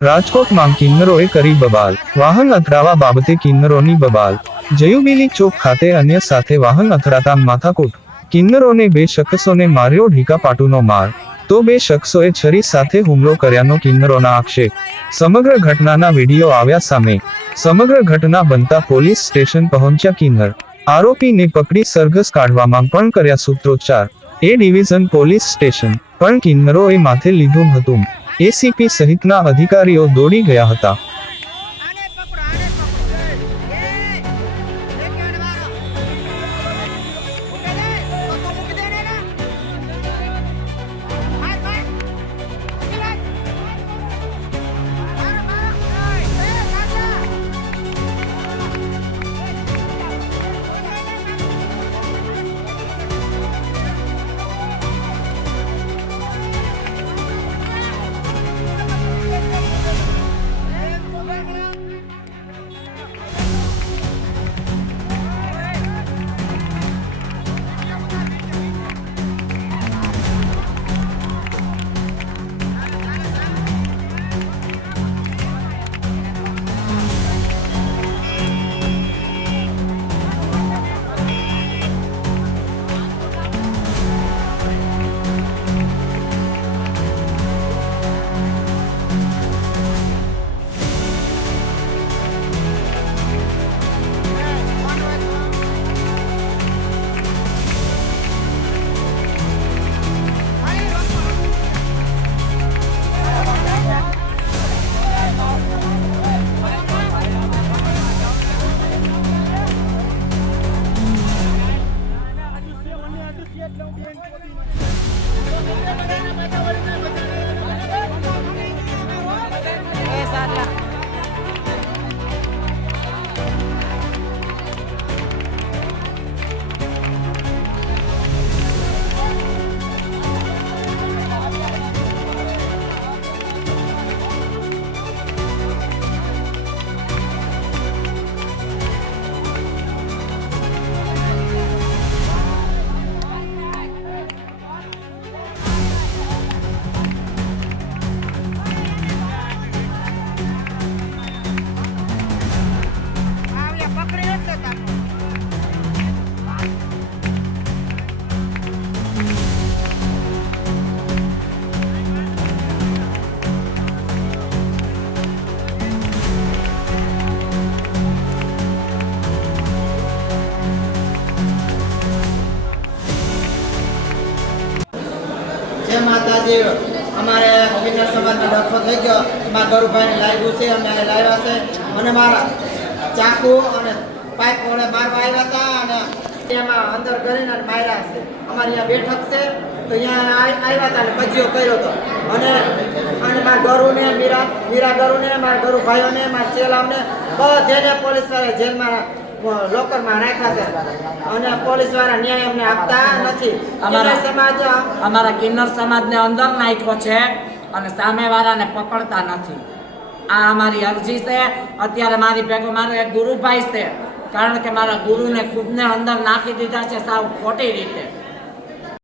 રાજકોટમાં કિન્નરોએ કરી બબાલ, વાહન અથડાવા બાબતે કિન્નરોની બબાલ। જયુબિલી ચોક ખાતે અન્ય સાથે વાહન અથડાતા માથાકૂટ, કિન્નરોને 2 શખ્સોને માર્યો ઢીકાપાટુનો માર, તો 2 શખ્સોએ છરી સાથે હુમલો કર્યાનો કિન્નરોના આક્ષેપ। સમગ્ર ઘટનાના વિડીયો આવ્યા સામે। સમગ્ર ઘટના બનતા પોલીસ સ્ટેશન પહોંચ્યા કિન્નર, આરોપીને પકડી સરઘસ કાઢવામાં પણ કર્યા સૂત્રોચ્ચાર। એ ડિવિઝન પોલીસ સ્ટેશન પણ કિન્નરોએ માથે લીધું હતું। એસીપી સહિતના અધિકારીઓ દોડી ગયા હતા। માતાજી અમારે કિન્નર સમાજનો ડખો થઈ ગયો, મારા ગરુભાઈને લાગ્યું છે, અમે લાવ્યા છે અને મારા ચાકુ અને પાઇપ વડે મારવા આવ્યા હતા અને એમાં અંદર કરીને માર્યા છે। અમારે અહીંયા બેઠક છે તો અહીંયા આવ્યા હતા અને કજિયો કર્યો હતો અને મારા ગરુને મીરા ગરુને, મારા ગરુ ભાઈઓને, મારા ચેલાઓને બધાને પોલીસવાળાએ જેલમાં લોકરમાં રાખ્યા છે અને પોલીસવાળા ન્યાય અમને આપતા નથી। અમારા કિન્નર સમાજને અંદર નાખ્યો છે અને સામેવાળાને પકડતા નથી। આ અમારી અરજી છે। અત્યારે મારી ભેગો મારો એક ગુરુભાઈ છે, કારણ કે મારા ગુરુને ખુદને અંદર નાખી દીધા છે સાવ ખોટી રીતે।